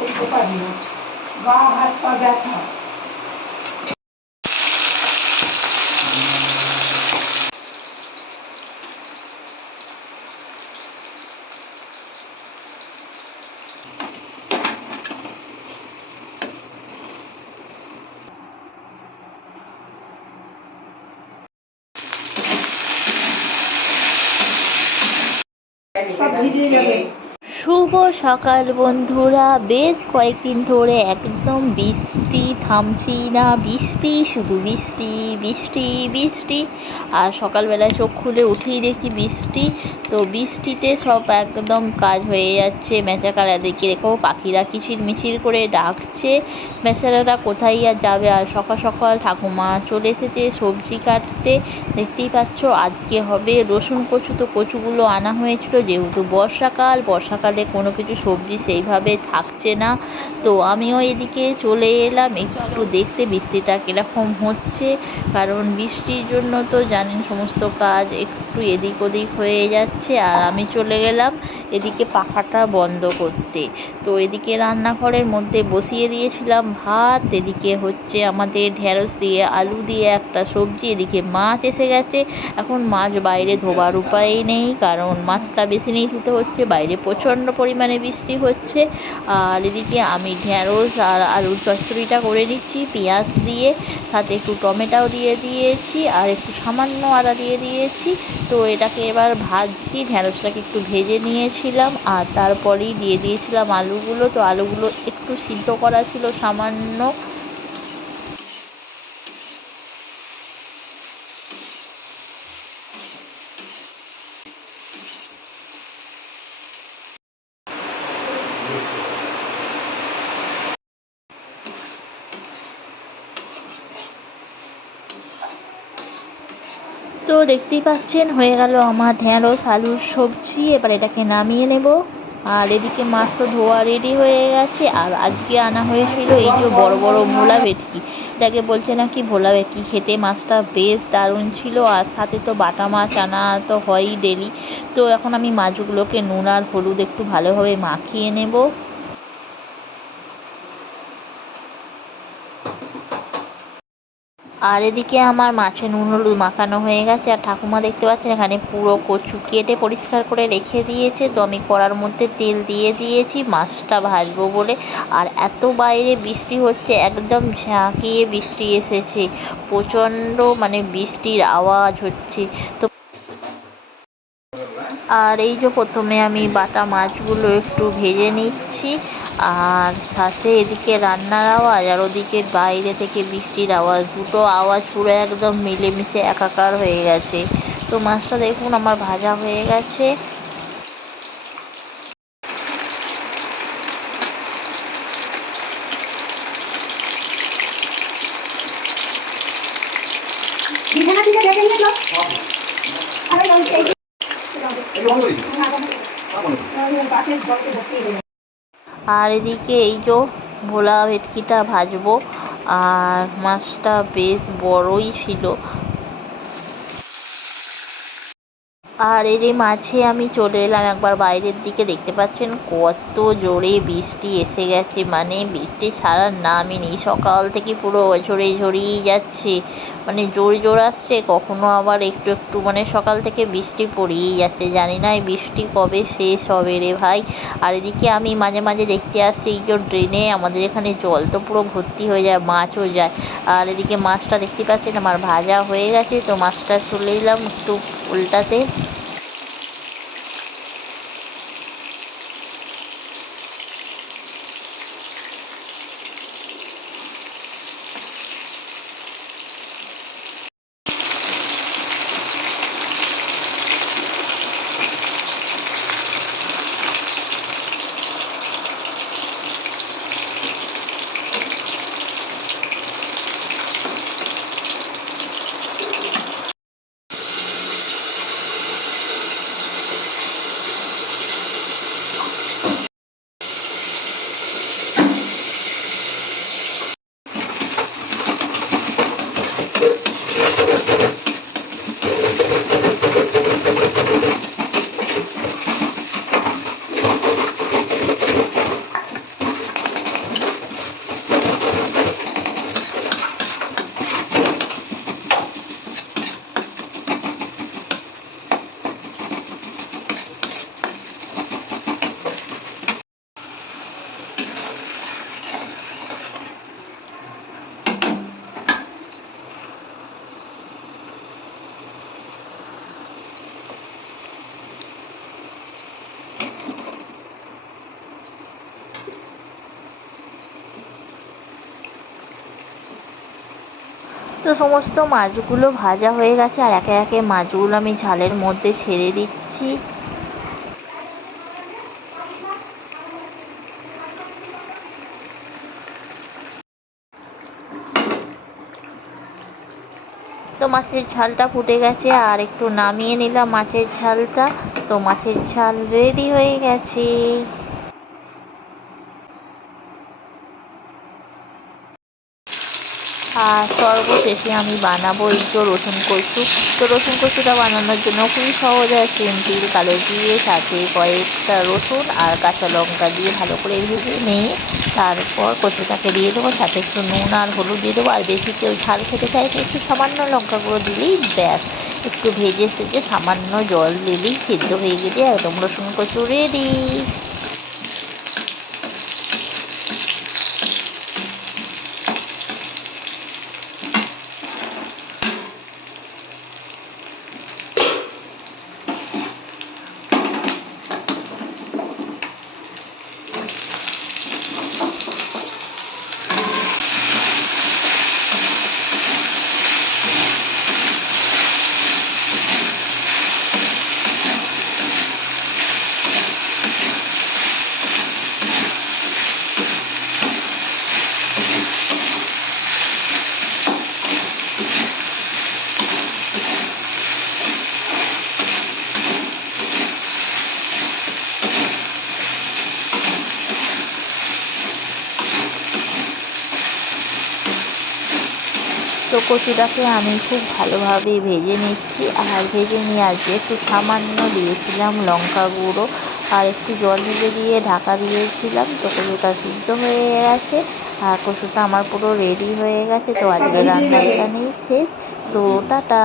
করতে পারি না গা হাত পা ব্যথা সব ভিজে যাবে শুভ সকাল বন্ধুরা। বেশ কয়েকদিন ধরে একদম বৃষ্টি থামছি না। বৃষ্টি, শুধু বৃষ্টি বৃষ্টি বৃষ্টি। আর সকালবেলায় চোখ খুলে উঠেই দেখি বৃষ্টি। তো বৃষ্টিতে সব একদম কাজ হয়ে যাচ্ছে। মেচাকারা দেখে দেখো পাখিরা কিচির মিচির করে ডাকছে। বেচারারা কোথায় আর যাবে? আর সকাল সকাল ঠাকুমা চলে এসেছে সবজি কাটতে। দেখতেই পাচ্ছ আজকে হবে রসুন কচু। তো কচুগুলো আনা হয়েছিল। যেহেতু বর্ষাকাল, বর্ষাকালে কোনো কিছু সবজি সেইভাবে থাকছে না। তো আমিও এদিকে চলে এলাম। একটু দেখতে বৃষ্টিটা কীরকম হচ্ছে। কারণ বৃষ্টির জন্য তো জানেন সমস্ত কাজ একটু এদিক ওদিক হয়ে যাচ্ছে আর আমি চলে গেলাম এদিকে পাখাটা বন্ধ করতে। তো এদিকে রান্নাঘরের মধ্যে বসিয়ে দিয়েছিলাম ভাত, এদিকে হচ্ছে আমাদের ঢ্যাঁড়স দিয়ে, আলু দিয়ে একটা সবজি, এদিকে মাছ এসে গেছে। এখন মাছ বাইরে ধোবার উপায় নেই কারণ মাছটা বেশি নিয়ে দিতে হচ্ছে, বাইরে প্রচণ্ড পরিমাণে বৃষ্টি হচ্ছে। আর এদিকে আমি ঢ্যাঁড়স আর আলুর চচ্চড়িটা করে নিচ্ছি, পেঁয়াজ দিয়ে, সাথে একটু টমেটোও দিয়ে দিয়েছি আর একটু সামান্য আদা দিয়ে দিয়েছি। তো এটাকে এবার ভাজছি ঢ্যাঁড়সটাকে একটু ভেজে নিয়েছিলাম আর তারপরেই দিয়ে দিয়েছিলাম আলুগুলো। তো আলুগুলো একটু সিদ্ধ করা ছিল সামান্য। তো দেখতেই পাচ্ছেন, হয়ে গেল আমার ঢ্যাঁড়স আলুর সবজি। এবার এটাকে নামিয়ে নেব। আর এদিকে মাছ তো ধোয়া রেডি হয়ে গেছে। আর আজকে আনা হয়েছিল এই যে বড় বড় ভোলা ভেটকি। এটাকে বলছে নাকি ভোলা ভেটকি। খেতে মাছটা বেশ দারুণ ছিল। আর সাথে তো বাটা মাছ আনা তো হয়ই ডেলি তো এখন আমি মাছগুলোকে নুন আর হলুদ একটু ভালোভাবে মাখিয়ে নেব। আর এদিকে আমার মাছে নুন হলুদ মাখানো হয়ে গেছে, আর ঠাকুমা দেখতে পাচ্ছেন এখানে পুরো কচু কেটে পরিষ্কার করে রেখে দিয়েছে। তো আমি কড়ার মধ্যে তেল দিয়ে দিয়েছি, মাছটা ভাজবো বলে। আর এত বাইরে বৃষ্টি হচ্ছে, একদম ঝাঁকিয়ে বৃষ্টি এসেছে। প্রচণ্ড মানে বৃষ্টির আওয়াজ হচ্ছে। তো আর এই যে প্রথমে আমি বাটা মাছগুলো একটু ভেজে নিচ্ছি, আর সাথে এদিকে রান্নার আওয়াজ আর ওদিকে বাইরে থেকে বৃষ্টির আওয়াজ, দুটো আওয়াজ পুরো একদম মিলেমিশে একাকার হয়ে গেছে। তো মাছটা দেখুন আমার ভাজা হয়ে গেছে। দেখেন না আরে দেবে। আর এদিকে এই যে ভোলা ভেটকিটা ভাজবো আর মাছটা বেশ বড়ই ছিল। আর এর মাঝে আমি চলে এলাম একবার বাইরের দিকে, দেখতে পাচ্ছেন কত জোরে বৃষ্টি এসে গেছে মানে বৃষ্টি ছাড়ার নামই নেই, সকাল থেকে পুরো ঝরে ঝরিয়ে যাচ্ছে মানে জোর জোর আসছে, কখনো আবার একটু একটু মানে সকাল থেকে বৃষ্টি পড়েই যাচ্ছে, জানি না এই বৃষ্টি কবে শেষ হবে রে ভাই। আর এদিকে আমি মাঝে মাঝে দেখতে আসছি, এই যে ড্রেনে আমাদের এখানে জল তো পুরো ভর্তি হয়ে যায়, মাছও যায়, আর এদিকে মাছটা দেখতে পাচ্ছেন আমার ভাজা হয়ে গেছে, তো মাছটা চলে এলাম একটু উল্টাতে। তো সমস্ত মাছগুলো ভাজা হয়ে গেছে আর একে একে মাছগুলো আমি ঝালের মধ্যে ছেড়ে দিচ্ছি। তো মাছের ঝালটা ফুটে গেছে আর একটু নামিয়ে নিলাম মাছের ঝালটা। তো মাছের ঝাল রেডি হয়ে গেছে। আর সর্বশেষে আমি বানাবো তো রসুন কচু। তো রসুন কচুটা বানানোর জন্য খুবই সহজ হয় সিম্পিল কালো দিয়ে সাথে কয়েকটা রসুন আর কাঁচা লঙ্কা দিয়ে ভালো করে ভেজে নিয়ে তারপর কচুটাকে দিয়ে দেবো, সাথে একটু নুন আর হলুদ দিয়ে দেবো। আর বেশি কেউ ঝাল খেতে চাইলে একটু সামান্য লঙ্কা গুঁড়ো দিলেই ব্যাস। একটু ভেজে সেজে সামান্য জল দিলেই সেদ্ধ হয়ে গেলে একদম রসুন কচু রেডি কচুটাকে আমি খুব ভালোভাবে ভেজে নিচ্ছি। আর ভেজে নিয়ে আজকে একটু সামান্য দিয়েছিলাম লঙ্কা গুঁড়ো আর একটু জল ঢেলে দিয়ে ঢাকা দিয়েছিলাম। তো কচুটা সিদ্ধ হয়ে গেছে আর কচুটা আমার পুরো রেডি হয়ে গেছে। তো আজকে রান্না এখানেই শেষ। তো টাটা।